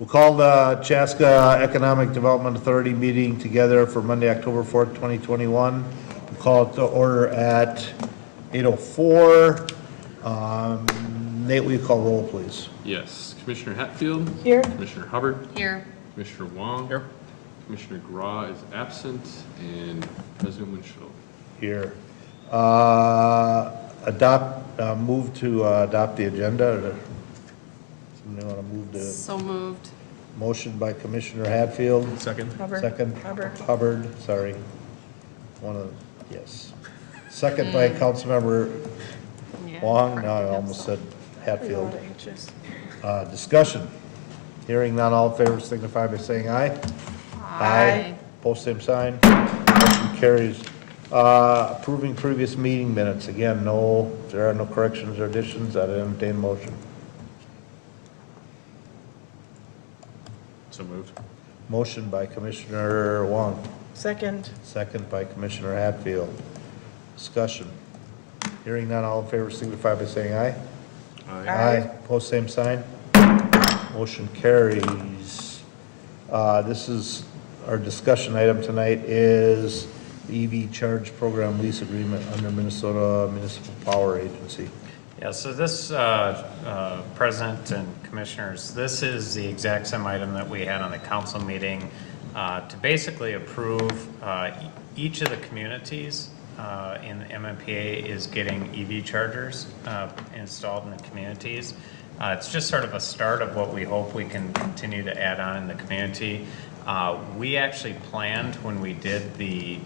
We'll call the Chaska Economic Development Authority meeting together for Monday, October 4th, 2021. We'll call it to order at 8:04. Nate, will you call roll, please? Yes. Commissioner Hatfield? Here. Commissioner Hubbard? Here. Commissioner Wong? Here. Commissioner Gra is absent, and President Winchell. Here. Move to adopt the agenda. Somebody want to move to? So moved. Motion by Commissioner Hatfield. Second. Hubbard. Second. Hubbard. Hubbard, sorry. Yes. Second by Councilmember Wong. No, I almost said Hatfield. Discussion. Hearing none, all in favor signify by saying aye. Aye. Post same sign. Motion carries. Approving previous meeting minutes. Again, if there are no corrections or additions, I'd entertain a motion. So moved. Motion by Commissioner Wong. Second. Second by Commissioner Hatfield. Discussion. Hearing none, all in favor signify by saying aye. Aye. Post same sign. Motion carries. This is, our discussion item tonight is the EV charge program lease agreement under Minnesota Municipal Power Agency. Yeah, so this, President and Commissioners, this is the exact same item that we had on the council meeting to basically approve each of the communities in the MMPA is getting EV chargers installed in the communities. It's just sort of a start of what we hope we can continue to add on in the community. We actually planned when we did the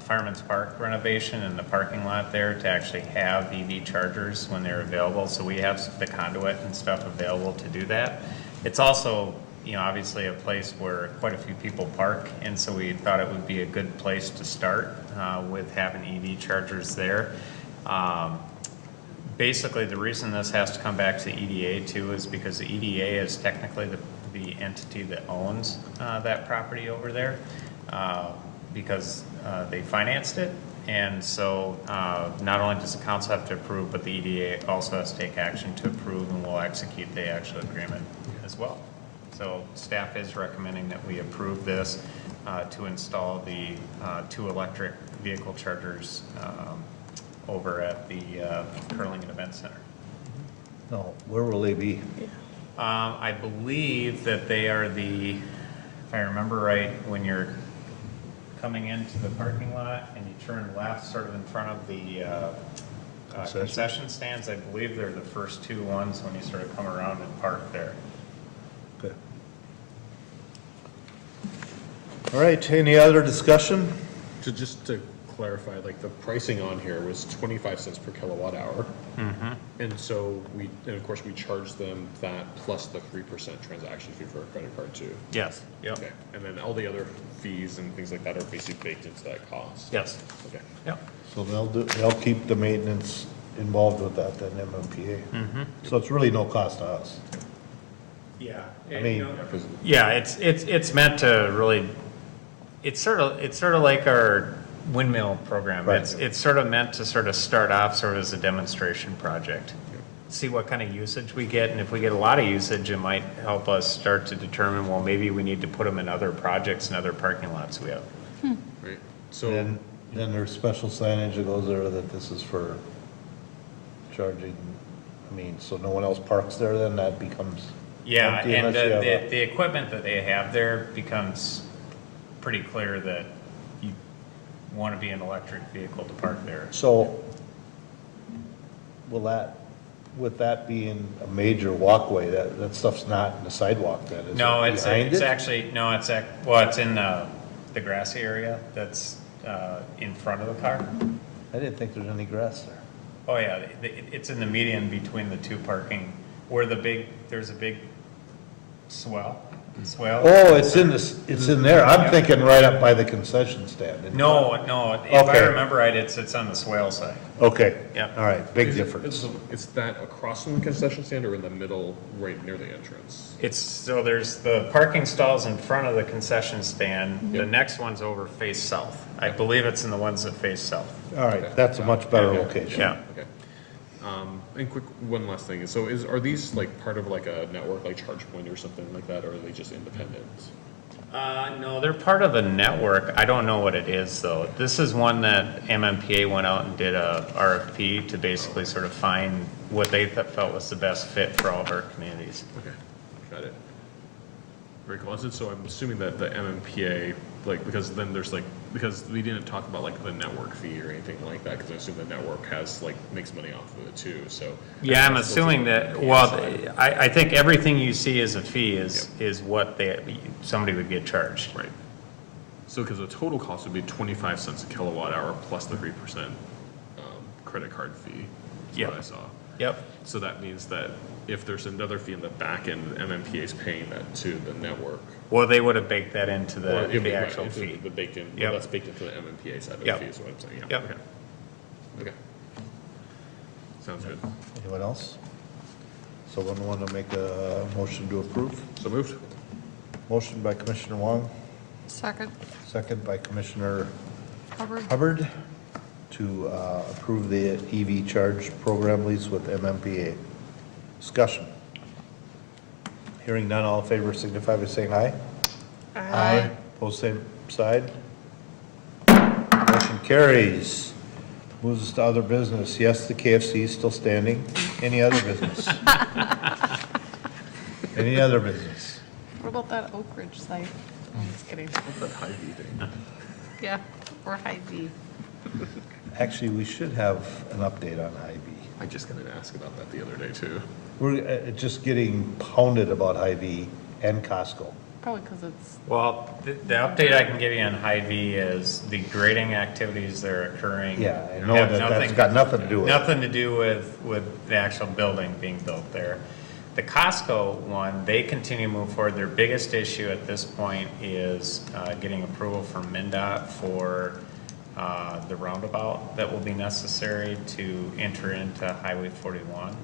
Fireman's Park renovation in the parking lot there to actually have EV chargers when they're available. So we have the conduit and stuff available to do that. It's also, obviously a place where quite a few people park, and so we thought it would be a good place to start with having EV chargers there. Basically, the reason this has to come back to the EDA too is because the EDA is technically the entity that owns that property over there because they financed it. And so not only does the council have to approve, but the EDA also has to take action to approve, and will execute the actual agreement as well. So staff is recommending that we approve this to install the 2 electric vehicle chargers over at the Curling and Event Center. No, where will they be? I believe that they are if I remember right, when you're coming into the parking lot and you turn left sort of in front of the concession stands, I believe they're the first 2 ones when you sort of come around and park there. Okay. All right, any other discussion? Just to clarify, like the pricing on here was 25 cents per kilowatt hour. Mm-hmm. And so of course we charge them that plus the 3% transaction fee for a credit card too. Yes. Yep. Okay. And then all the other fees and things like that are basically baked into that cost. Yes. Okay. Yep. So they'll keep the maintenance involved with that, then MMPA. Mm-hmm. So it's really no cost to us. Yeah. I mean, Yeah, it's meant to really. It's sort of like our windmill program. Right. It's sort of meant to sort of start off sort of as a demonstration project. See what kind of usage we get, and if we get a lot of usage, it might help us start to determine, well, maybe we need to put them in other projects and other parking lots we have. Right. So then there's special signage that goes there that this is for charging. I mean, so no one else parks there, then that becomes Yeah, empty and unless you have the equipment that they have there becomes pretty clear that you want to be an electric vehicle to park there. So with that being a major walkway, that stuff's not in the sidewalk then, is it? No, it's behind it? actually, no, it's in the grassy area that's in front of the car. I didn't think there's any grass there. Oh, yeah, it's in the median between the 2 parking, where there's a big swell. Oh, it's in there. I'm thinking right up by the concession stand. No, if I Okay. remember right, it's on the swale side. Okay. Yeah. All right, big difference. is that across from the concession stand or in the middle, right near the entrance? So there's the parking stalls in front of the concession stand. The next one's over face south. I believe it's in the ones that face south. All right, that's a much better Okay. location. Yeah. Okay. And quick, one last thing, so are these like part of like a network, like ChargePoint or something like that, or are they just independent? No, they're part of a network. I don't know what it is, though. This is one that MMPA went out and did a RFP to basically sort of find what they felt was the best fit for all of our communities. Okay, got it. Very cool. So I'm assuming that the MMPA, like, because then there's like, because we didn't talk about like the network fee or anything like that, because I assume the network has, like, makes money off of it too, so. Yeah, I'm That's assuming supposed that, to be well, inside. I think everything you see as a fee is what somebody would get charged. Right. So, because the total cost would be 25 cents a kilowatt hour plus the 3% credit card fee, is Yep. what I saw. Yep. So that means that if there's another fee in the back end, MMPA is paying that to the network. Well, they would have baked that into Or it'd be the right, actual into fee. The baked in, Yep. well, that's baked into the MMPA side of the Yep. fee, is what I'm saying, yeah. Yep. Okay. Okay. Sounds good. Anyone else? Someone want to make a motion to approve? So moved? Motion by Commissioner Wong, Second. second by Commissioner Hubbard. Hubbard to approve the EV charge program lease with MMPA. Discussion. Hearing none, all in favor signify by saying aye. Aye. Pose same side. Motion carries. Moves us to other business. Yes, the KFC is still standing. Any other business? Any other business? What about that Oak Ridge site? I'm just kidding. That Hy-Vee thing. Yeah, or Hy-Vee. Actually, we should have an update on Hy-Vee. I just got to ask about that the other day too. We're just getting pounded about Hy-Vee and Costco. Probably because it's, Well, the update I can give you on Hy-Vee is the grading activities that are occurring. Yeah, I know have that that's nothing- got nothing to do with it. Nothing to do with the actual building being built there. The Costco one, they continue to move forward. Their biggest issue at this point is getting approval from MnDOT for the roundabout that will be necessary to enter into Highway 41.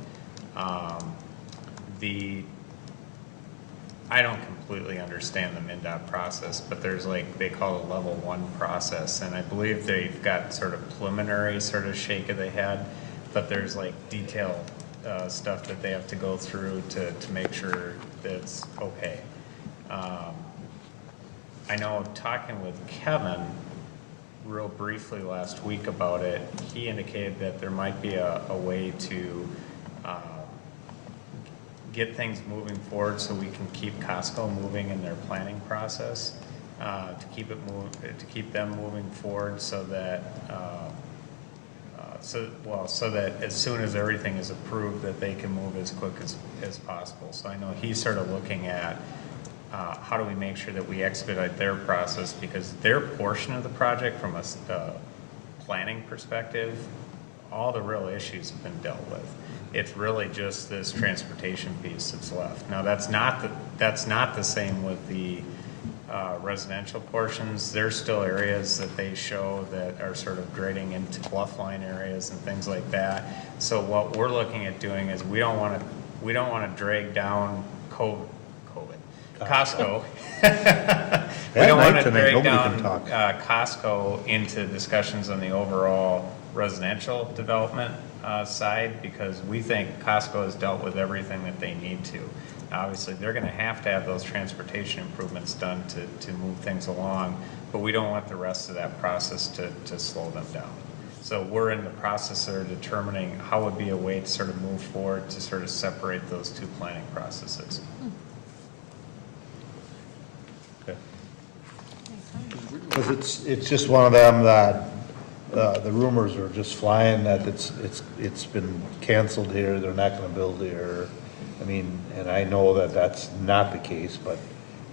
I don't completely understand the MnDOT process, but there's like, they call it a level 1 process, and I believe they've got sort of preliminary sort of shake of the head, but there's like detailed stuff that they have to go through to make sure that it's okay. I know talking with Kevin real briefly last week about it, he indicated that there might be a way to get things moving forward so we can keep Costco moving in their planning process, to keep them moving forward so that so that as soon as everything is approved, that they can move as quick as possible. So I know he's sort of looking at how do we make sure that we expedite their process, because their portion of the project from a planning perspective, all the real issues have been dealt with. It's really just this transportation piece that's left. Now, that's not the same with the residential portions. There's still areas that they show that are sort of grading into bluff line areas and things like that. So what we're looking at doing is we don't want to drag down Costco. We don't want night to tonight, drag nobody down can talk. Costco into discussions on the overall residential development side, because we think Costco has dealt with everything that they need to. Obviously, they're going to have those transportation improvements done to move things along, but we don't want the rest of that process to slow them down. So we're in the process of determining how would be a way to sort of move forward to sort of separate those two planning processes. Because it's just one of them that, the rumors are just flying that it's been canceled here, they're not gonna build here. I mean, and I know that that's not the case, but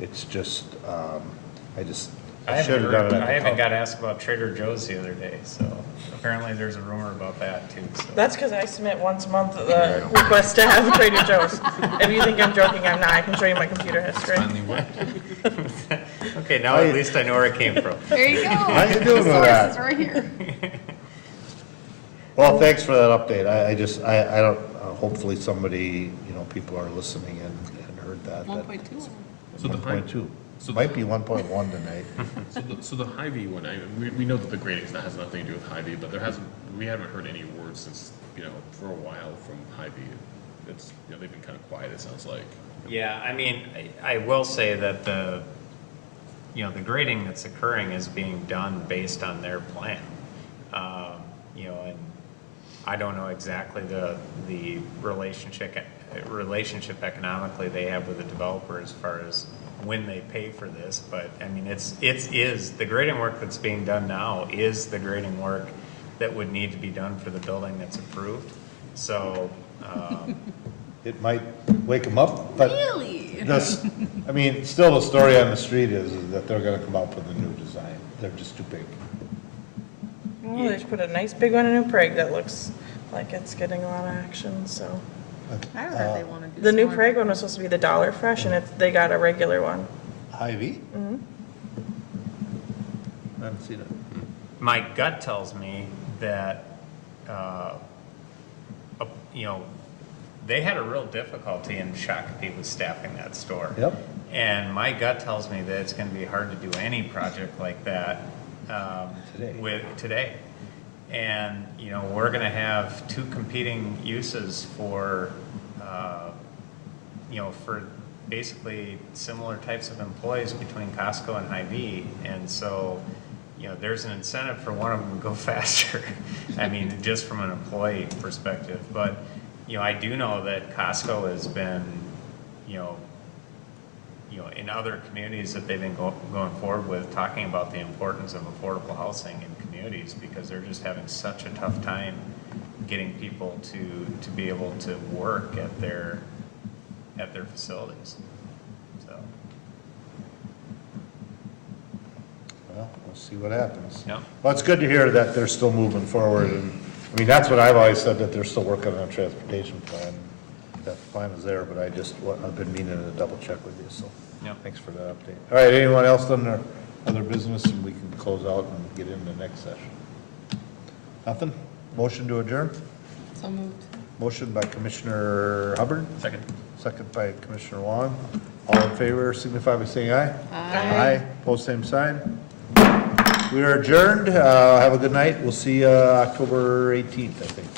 it's just, I should have done it. I haven't got asked about Trader Joe's the other day, so apparently there's a rumor about that too, so. that's because I submit once a month the request to have a Trader Joe's. If you think I'm joking, I'm not. I can show you my computer history. Okay, now at least I know where it came from. There you go. How you doing with The source that? is right here. Well, thanks for that update. I don't, hopefully somebody, people are listening and heard that. 1.2. So the 1.2. so the- Might be 1.1 tonight. So the Hy-Vee one, we know that the grading has nothing to do with Hy-Vee, but we haven't heard any word since for a while from Hy-Vee, it's, they've been kind of quiet, it sounds like. Yeah, I mean, I will say that the grading that's occurring is being done based on their plan. And I don't know exactly the relationship economically they have with the developer as far as when they pay for this, but I mean, the grading work that's being done now is the grading work that would need to be done for the building that's approved. So, It might wake them up, but Really? I mean, still the story on the street is that they're gonna come up with a new design. They're just too big. Well, they just put a nice big one in New Prague that looks like it's getting a lot of action, so. I don't know if they want to do. The New some more. Prague one was supposed to be the Dollar Fresh, and they got a regular one. Hy-Vee? I haven't seen it. my gut tells me that, they had a real difficulty in Shakopee with staffing that store. Yep. And my gut tells me that it's gonna be hard to do any project like that, today. And, we're gonna have two competing uses for basically similar types of employees between Costco and Hy-Vee. And so, there's an incentive for one of them to go faster. I mean, just from an employee perspective. But, I do know that Costco has been, in other communities that they've been going forward with, talking about the importance of affordable housing in communities, because they're just having such a tough time getting people to be able to work at their facilities. So, Well, we'll see what happens. yeah. Well, it's good to hear that they're still moving forward, and, I mean, that's what I've always said, that they're still working on a transportation plan. That plan is there, but I've been meaning to double check with you, so. Yep. Thanks for that update. All right, anyone else done their other business, and we can close out and get into the next session? Nothing? Motion to adjourn? So moved. Motion by Commissioner Hubbard, Second. second by Commissioner Wong. All in favor signify by saying aye. Aye. Pose same sign. We are adjourned. Have a good night. We'll see you October 18th, I think.